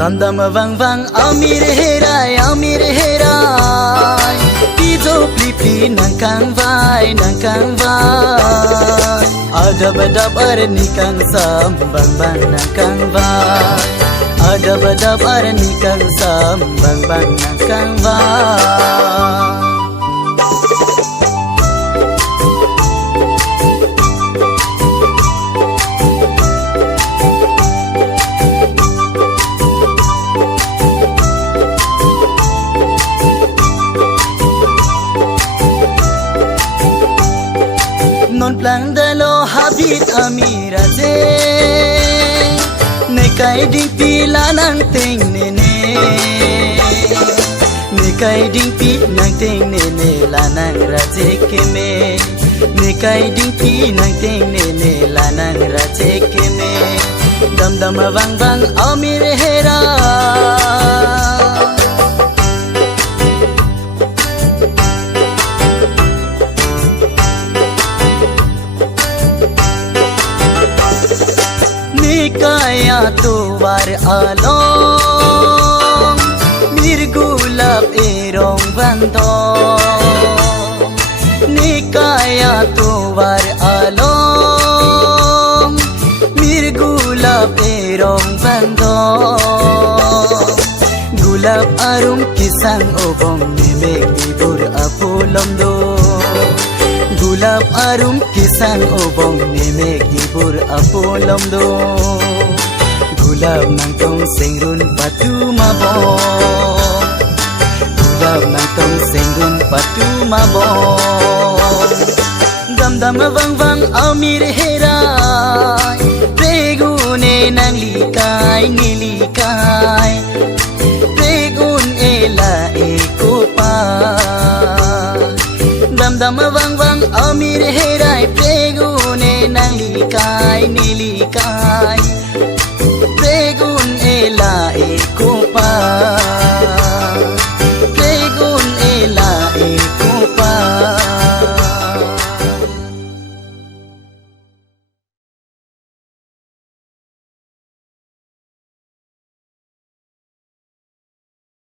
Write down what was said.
Tandam vang vang amir herai Ijo pli nang kang vai Adab adab arni kang sam bang bang nang kang vai Adab adab arni kang sam bang bang nang kang vai Non plang dalo habit amira je Nekai ding pila nang ting nene Nekai ding pi nang ting nene la nang raje keme Nekai ding pi nang ting nene la nang raje keme Dam dam vang vang amir hera Nikaya tuwar along Mirgulap erong bandong Nikaya tuwar along Mirgulap erong bandong Gulap arum kisang obong Nimek ibur apulam do Gulap arum kisang obong Nimek ibur apulam do Gulap nang tong sengrun patu mabong Gulap nang tong sengrun patu mabong Dam dam vang vang amir herai Pregune nang likai nilikai Pregun ela ekopa Dam dam vang vang amir herai Pregune nang likai nilikai